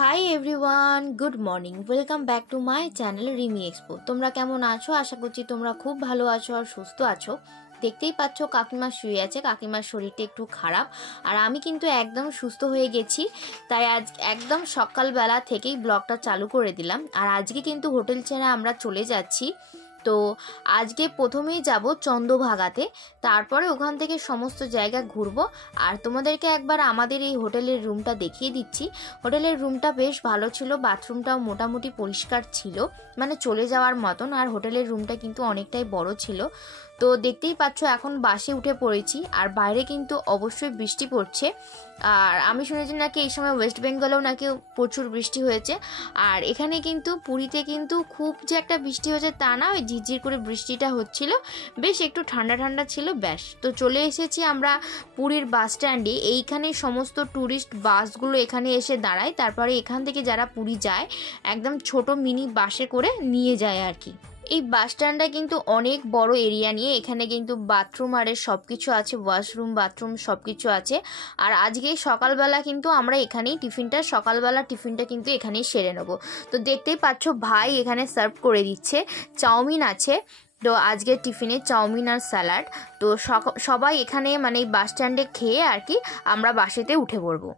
Hi everyone, good morning. Welcome back to my channel Rimi expo. তোমরা কেমন আছো? আশা করছি তোমরা খুব ভালো আছো আর সুস্থ আছো। দেখতেই পাচ্ছ কাকিমা শুয়ে আছে, কাকিমার শরীরটা একটু খারাপ, আর আমি কিন্তু একদম সুস্থ হয়ে গেছি। তাই আজ একদম সকালবেলা থেকেই ব্লগটা চালু করে দিলাম। আর আজকে কিন্তু হোটেল ছেড়ে আমরা চলে যাচ্ছি। তো আজকে প্রথমেই যাব চন্দ্রভাগাতে, তারপরে ওখান থেকে সমস্ত জায়গা ঘুরবো আর তোমাদেরকে একবার আমাদের এই হোটেলের রুমটা দেখিয়ে দিচ্ছি। হোটেলের রুমটা বেশ ভালো ছিল, বাথরুমটাও মোটামুটি পরিষ্কার ছিল, মানে চলে যাওয়ার মতন। আর হোটেলের রুমটা কিন্তু অনেকটাই বড় ছিল। তো দেখতেই পাচ্ছ এখন বাসে উঠে পড়েছি, আর বাইরে কিন্তু অবশ্যই বৃষ্টি পড়ছে। আর আমি শুনেছি নাকি এই সময় ওয়েস্ট বেঙ্গলেও নাকি প্রচুর বৃষ্টি হয়েছে। আর এখানে কিন্তু পুরীতে কিন্তু খুব যে একটা বৃষ্টি হয়েছে তা না, ওই ঝিরঝির করে বৃষ্টিটা হচ্ছিল, বেশ একটু ঠান্ডা ঠান্ডা ছিল ব্যাস। তো চলে এসেছি আমরা পুরীর বাস স্ট্যান্ডে। এইখানে সমস্ত ট্যুরিস্ট বাসগুলো এখানে এসে দাঁড়ায়, তারপরে এখান থেকে যারা পুরী যায় একদম ছোট মিনি বাসে করে নিয়ে যায় আর কি। এই বাস স্ট্যান্ডটা কিন্তু অনেক বড় এরিয়া নিয়ে, এখানে কিন্তু বাথরুম আর সব কিছু আছে, ওয়াশরুম বাথরুম সব কিছু আছে। আর আজকে সকালবেলা কিন্তু আমরা এখানেই সকালবেলা টিফিনটা কিন্তু এখানেই সেরে নেবো। তো দেখতেই পাচ্ছ ভাই এখানে সার্ভ করে দিচ্ছে, চাউমিন আছে। তো আজকে টিফিনে চাউমিন আর স্যালাড। তো সবাই এখানে মানে বাস স্ট্যান্ডে খেয়ে আর কি আমরা বাসেতে উঠে পড়বো।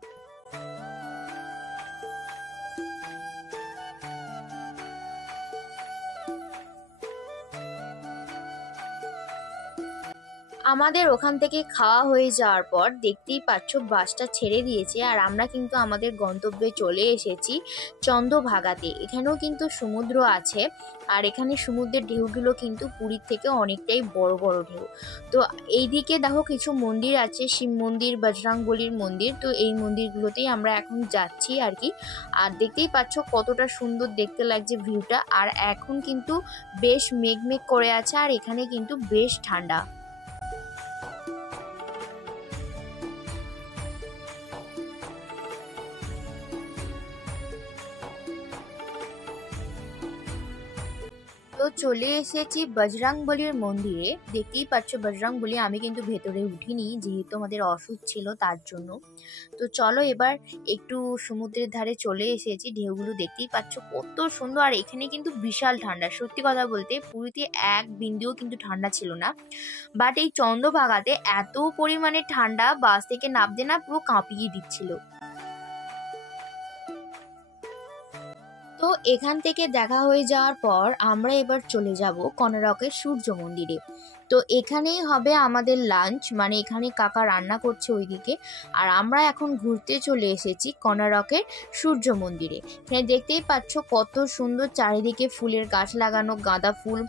আমাদের ওখান থেকে খাওয়া হয়ে যাওয়ার পর দেখতেই পাচ্ছ বাসটা ছেড়ে দিয়েছে, আর আমরা কিন্তু আমাদের গন্তব্যে চলে এসেছি চন্দ্রভাগাতে। এখানেও কিন্তু সমুদ্র আছে, আর এখানে সমুদ্রের ঢেউগুলো কিন্তু পুরীর থেকে অনেকটাই বড় বড় ঢেউ। তো এইদিকে দেখো কিছু মন্দির আছে, শিব মন্দির, বজরংবলীর মন্দির। তো এই মন্দিরগুলোতেই আমরা এখন যাচ্ছি আর কি। আর দেখতেই পাচ্ছ কতটা সুন্দর দেখতে লাগছে ভিউটা। আর এখন কিন্তু বেশ মেঘ করে আছে, আর এখানে কিন্তু বেশ ঠান্ডা। তো চলে এসেছি বজরংবলীর মন্দিরে। দেখতেই পাচ্ছ বজরংবলী, আমি কিন্তু ভেতরে উঠিনি যেহেতু আমাদের ওষুধ ছিল তার জন্য। তো চলো এবার একটু সমুদ্রের ধারে চলে এসেছি, ঢেউগুলো দেখতেই পাচ্ছ কত সুন্দর। আর এখানে কিন্তু বিশাল ঠান্ডা, সত্যি কথা বলতে পুরীতে এক বিন্দুও কিন্তু ঠান্ডা ছিল না, বাট এই চন্দ্রভাগাতে এত পরিমাণে ঠান্ডা, বাস থেকে নামতে না পুরো কাঁপিয়ে দিচ্ছিল। তো এখান থেকে দেখা হয়ে যাওয়ার পর আমরা এবার চলে যাব কোনারকের সূর্য মন্দিরে। তো এখানেই হবে আমাদের লাঞ্চ, মানে এখানে কাকা রান্না করছে ওইদিকে। আর আমরা এখন ঘুরতে চলে এসেছি কোনারকের সূর্য মন্দিরে। এখানে দেখতেই পাচ্ছ কত সুন্দর চারিদিকে ফুলের গাছ লাগানো, গাঁদা ফুল,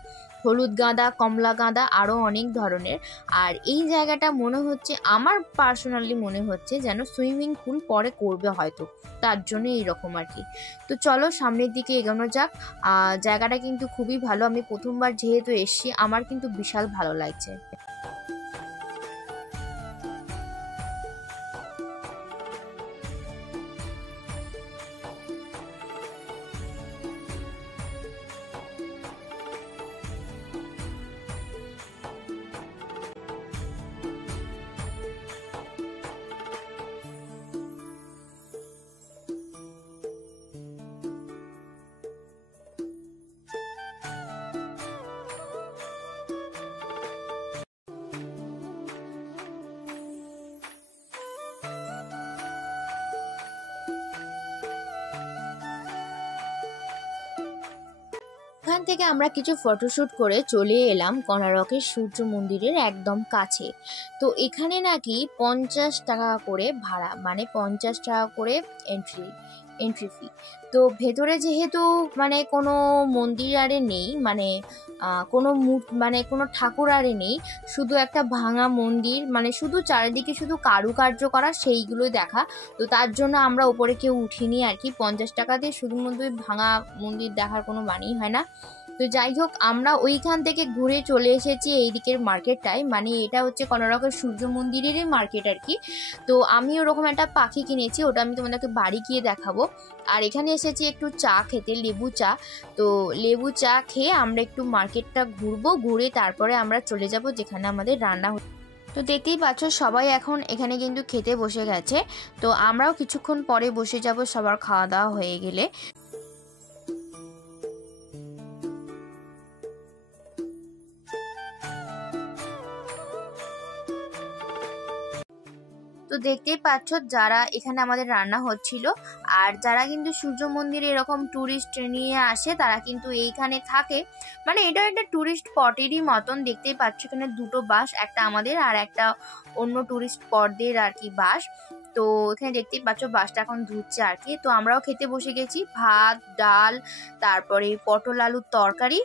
হলুদ গাঁদা, কমলা গাঁদা, আরও অনেক ধরনের। আর এই জায়গাটা মনে হচ্ছে, আমার পার্সোনালি মনে হচ্ছে যেন সুইমিং পুল পরে করবে হয়তো, তার জন্য এইরকম আর কি। তো চলো সামনের দিকে এগোনো যাক। জায়গাটা কিন্তু খুবই ভালো, আমি প্রথমবার যেহেতু এসছি আমার কিন্তু বিশাল ভালো লাগছে। ওখান থেকে আমরা কিছু ফটোশ্যুট করে চলে এলাম কোনারকের সূর্য মন্দিরের একদম কাছে। তো এখানে নাকি 50 টাকা করে ভাড়া, মানে 50 টাকা করে এন্ট্রি ফি। তো ভেতরে যেহেতু মানে কোনো মন্দির আরে নেই, মানে কোনো ঠাকুর আরে নেই, শুধু একটা ভাঙা মন্দির, মানে শুধু চারিদিকে শুধু কারুকার্য করা, সেইগুলোই দেখা। তো তার জন্য আমরা ওপরে কেউ উঠিনি আর কি। 50 টাকা দিয়ে শুধুমাত্র ভাঙা মন্দির দেখার কোনো মানেই হয় না। তো যাই হোক, আমরা ওইখান থেকে ঘুরে চলে এসেছি এই দিকের মার্কেটটায়, মানে এটা হচ্ছে কোনারকের সূর্য মন্দিরেরই মার্কেট আর কি। তো আমি ওরকম একটা পাখি কিনেছি, ওটা আমি তোমাদেরকে বাড়ি গিয়ে দেখাবো। আর এখানে এসেছি একটু চা খেতে, লেবু চা। তো লেবু চা খেয়ে আমরা একটু মার্কেটটা ঘুরবো, ঘুরে তারপরে আমরা চলে যাব যেখানে আমাদের রান্না তো দেখতেই পাচ্ছ সবাই এখন এখানে কিন্তু খেতে বসে গেছে। তো আমরাও কিছুক্ষণ পরে বসে যাব সবার খাওয়া দাওয়া হয়ে গেলে। তো দেখতেই পাচ্ছ যারা এখানে আমাদের রান্না হচ্ছিল, আর যারা কিন্তু সূর্য মন্দিরে এরকম ট্যুরিস্ট নিয়ে আসে তারা কিন্তু এইখানে থাকে। মানে এটা একটা ট্যুরিস্ট স্পটেরই মতন। দেখতেই পাচ্ছ এখানে দুটো বাস, একটা আমাদের আর একটা অন্য ট্যুরিস্ট স্পটদের আর কি বাস। তো এখানে দেখতেই পাচ্ছ বাসটা এখন ধুচ্ছে আর কি। তো আমরাও খেতে বসে গেছি, ভাত, ডাল, তারপরে পটল আলুর তরকারি,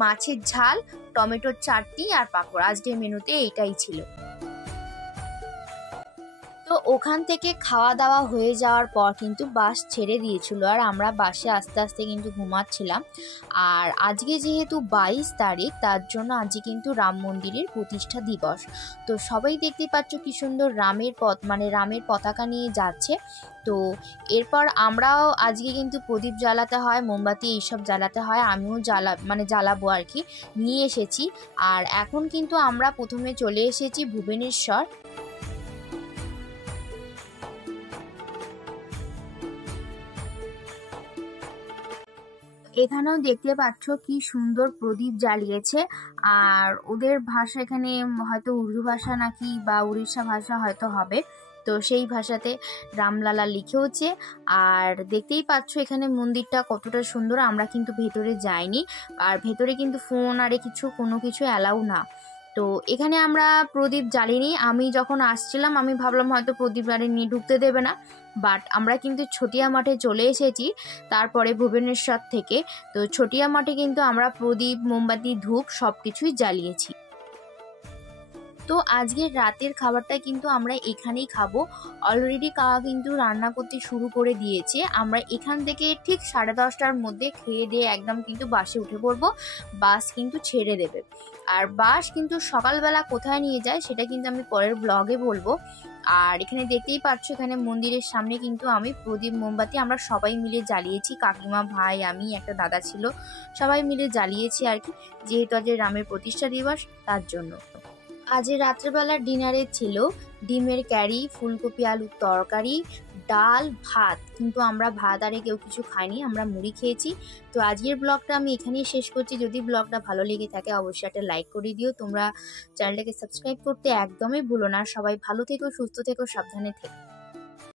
মাছের ঝাল, টমেটোর চাটনি আর পাঁপড়। আজকের মেনুতে এইটাই ছিল। তো ওখান থেকে খাওয়া দাওয়া হয়ে যাওয়ার পর কিন্তু বাস ছেড়ে দিয়েছিল, আর আমরা বাসে আস্তে আস্তে কিন্তু ঘুমাচ্ছিলাম। আর আজকে যেহেতু 22 তারিখ, তার জন্য আজকে কিন্তু রাম মন্দিরের প্রতিষ্ঠা দিবস। তো সবাই দেখতে পাচ্ছ কি সুন্দর রামের পতাকা নিয়ে যাচ্ছে। তো এরপর আমরাও আজকে কিন্তু প্রদীপ জ্বালাতে হয়, মোমবাতি এইসব জ্বালাতে হয়, আমিও জ্বালাবো আর কি, নিয়ে এসেছি। আর এখন কিন্তু আমরা প্রথমে চলে এসেছি ভুবনেশ্বর। এখানেও দেখতে পাচ্ছ কি সুন্দর প্রদীপ জ্বালিয়েছে। আর ওদের ভাষা এখানে হয়তো উর্দু ভাষা নাকি বা উড়িষ্যা ভাষা হয়তো হবে। তো সেই ভাষাতে রামলালা লিখেওছে। আর দেখতেই পাচ্ছ এখানে মন্দিরটা কতটা সুন্দর। আমরা কিন্তু ভেতরে যাইনি, আর ভেতরে কিন্তু ফোন আরে কোনো কিছু অ্যালাউ না। তো এখানে আমরা প্রদীপ জ্বালিনি। আমি যখন আসছিলাম আমি ভাবলাম হয়তো প্রদীপ জ্বালিয়ে ঢুকতে দেবে না, বাট আমরা কিন্তু ছটিয়া মাঠে চলে এসেছি তারপরে ভুবনেশ্বর থেকে। তো ছটিয়া মাঠে কিন্তু আমরা প্রদীপ, মোমবাতি, ধূপ সব কিছুই জ্বালিয়েছি। তো আজকের রাতের খাবারটা কিন্তু আমরা এখানেই খাবো। অলরেডি কাকা কিন্তু রান্না করতে শুরু করে দিয়েছে। আমরা এখান থেকে ঠিক 10:30টার মধ্যে খেয়ে দিয়ে একদম কিন্তু বাসে উঠে পড়বো। বাস কিন্তু ছেড়ে দেবে। আর বাস কিন্তু সকালবেলা কোথায় নিয়ে যায় সেটা কিন্তু আমি পরের ব্লগে বলবো। আর এখানে দেখতেই পাচ্ছ এখানে মন্দিরের সামনে কিন্তু আমি প্রদীপ, মোমবাতি আমরা সবাই মিলে জ্বালিয়েছি। কাকিমা, ভাই, আমি, একটা দাদা ছিল, সবাই মিলে জ্বালিয়েছি আর কি, যেহেতু আজ রামের প্রতিষ্ঠা দিবস তার জন্য। আজ রাত্রেবেলার ডিনারে ছিল ডিমের ক্যারি, ফুলকপি আলুর তরকারি, ডাল, ভাত। কিন্তু আমরা ভাত আরে কেউ কিছু খাইনি, আমরা মুড়ি খেয়েছি। তো আজকের ব্লগটা আমি এখানেই শেষ করছি। যদি ব্লগটা ভালো লেগে থাকে অবশ্যই একটা লাইক করে দিও। তোমরা চ্যানেলটাকে সাবস্ক্রাইব করতে একদমই ভুলো না। সবাই ভালো থেকো, সুস্থ থেকো, সাবধানে থেকো।